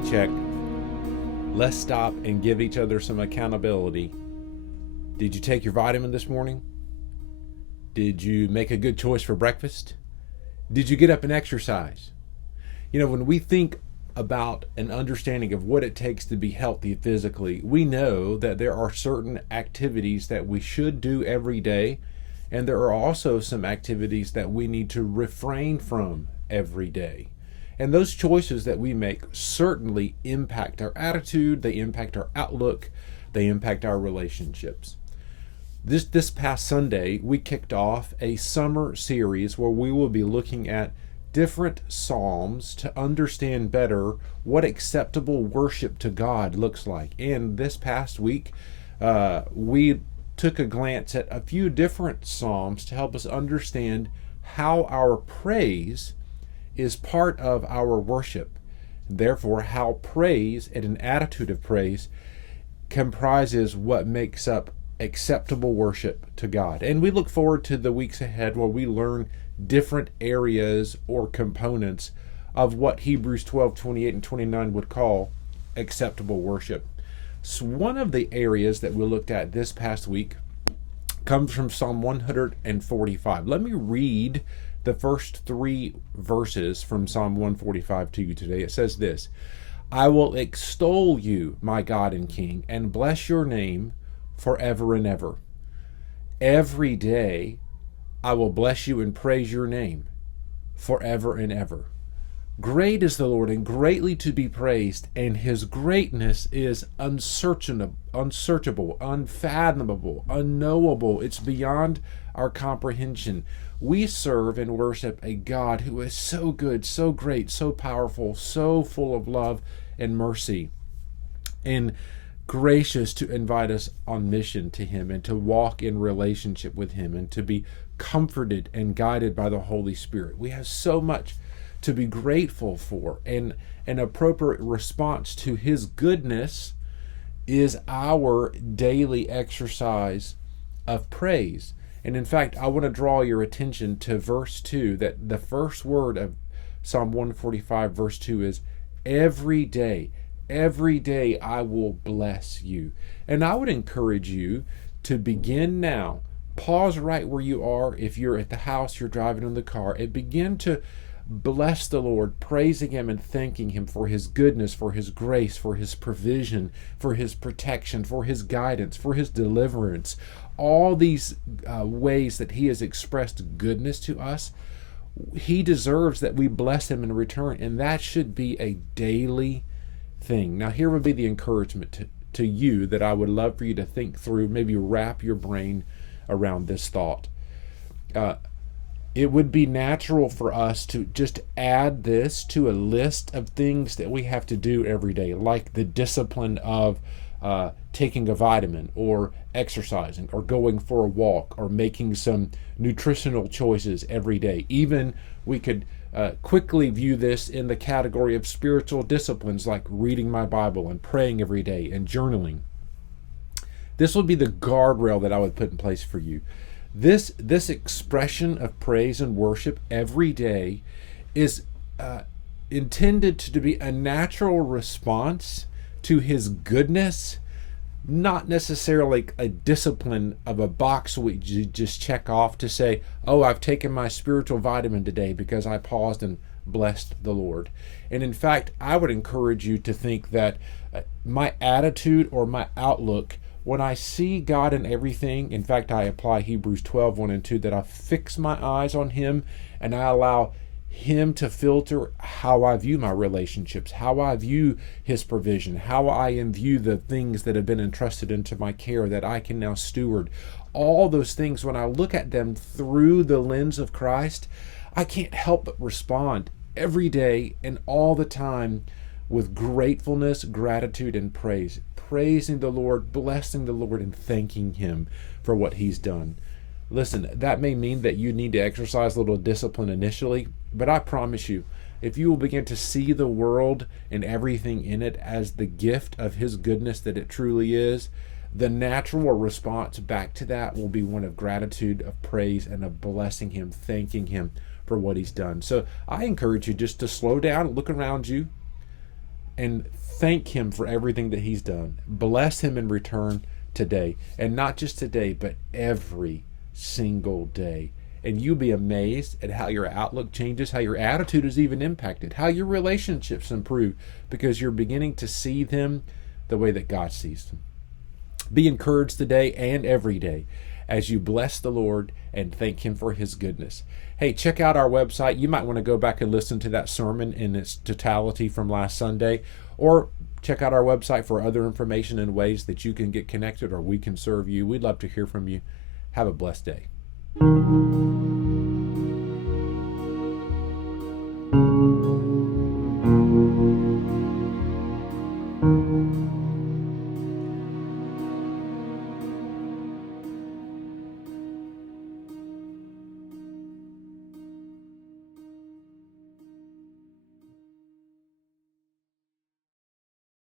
reality check. Let's stop and give each other some accountability. Did you take your vitamin this morning? Did you make a good choice for breakfast? Did you get up and exercise? When we think about an understanding of what it takes to be healthy physically, we know that there are certain activities that we should do every day, and there are also some activities that we need to refrain from every day. And those choices that we make certainly impact our attitude, they impact our outlook, they impact our relationships. This past Sunday, we kicked off a summer series where we will be looking at different psalms to understand better what acceptable worship to God looks like. And this past week, we took a glance at a few different psalms to help us understand how our praise is part of our worship. Therefore, how praise and an attitude of praise comprises what makes up acceptable worship to God. And we look forward to the weeks ahead where we learn different areas or components of what Hebrews 12:28 and 29 would call acceptable worship. So one of the areas that we looked at this past week comes from Psalm 145. Let me read the first 3 verses from Psalm 145 to you today. It says this: I will extol you, my God and King, and bless your name forever and ever. Every day I will bless you and praise your name forever and ever. Great is the Lord and greatly to be praised, and his greatness is unsearchable, unfathomable, unknowable. It's beyond our comprehension. We serve and worship a God who is so good, so great, so powerful, so full of love and mercy, and gracious to invite us on mission to him and to walk in relationship with him and to be comforted and guided by the Holy Spirit. We have so much to be grateful for, and an appropriate response to his goodness is our daily exercise of praise. And in fact, I want to draw your attention to verse 2, that the first word of Psalm 145 verse 2 is every day I will bless you. And I would encourage you to begin now. Pause right where you are. If you're at the house, you're driving in the car, and begin to bless the Lord, praising him and thanking him for his goodness, for his grace, for his provision, for his protection, for his guidance, for his deliverance. All these ways that he has expressed goodness to us, he deserves that we bless him in return, and that should be a daily thing. Now, here would be the encouragement to you that I would love for you to think through, maybe wrap your brain around this thought. It would be natural for us to just add this to a list of things that we have to do every day, like the discipline of taking a vitamin or exercising or going for a walk or making some nutritional choices every day. Even we could quickly view this in the category of spiritual disciplines like reading my Bible and praying every day and journaling. This would be the guardrail that I would put in place for you. This expression of praise and worship every day is intended to be a natural response to his goodness, not necessarily a discipline of a box we just check off to say, oh, I've taken my spiritual vitamin today because I paused and blessed the Lord. And in fact, I would encourage you to think that my attitude or my outlook, when I see God in everything, in fact, I apply Hebrews 12:1 and 2, that I fix my eyes on him and I allow him to filter how I view my relationships, how I view his provision, how I view the things that have been entrusted into my care that I can now steward. All those things, when I look at them through the lens of Christ, I can't help but respond every day and all the time with gratefulness, gratitude, and praise. Praising the Lord, blessing the Lord, and thanking him for what he's done. Listen, that may mean that you need to exercise a little discipline initially, but I promise you, if you will begin to see the world and everything in it as the gift of his goodness that it truly is, the natural response back to that will be one of gratitude, of praise, and of blessing him, thanking him for what he's done. So I encourage you just to slow down, look around you, and thank him for everything that he's done. Bless him in return today. And not just today, but every single day. And you'll be amazed at how your outlook changes, how your attitude is even impacted, how your relationships improve, because you're beginning to see them the way that God sees them. Be encouraged today and every day as you bless the Lord and thank him for his goodness. Hey, check out our website. You might want to go back and listen to that sermon in its totality from last Sunday, or check out our website for other information and ways that you can get connected or we can serve you. We'd love to hear from you. Have a blessed day.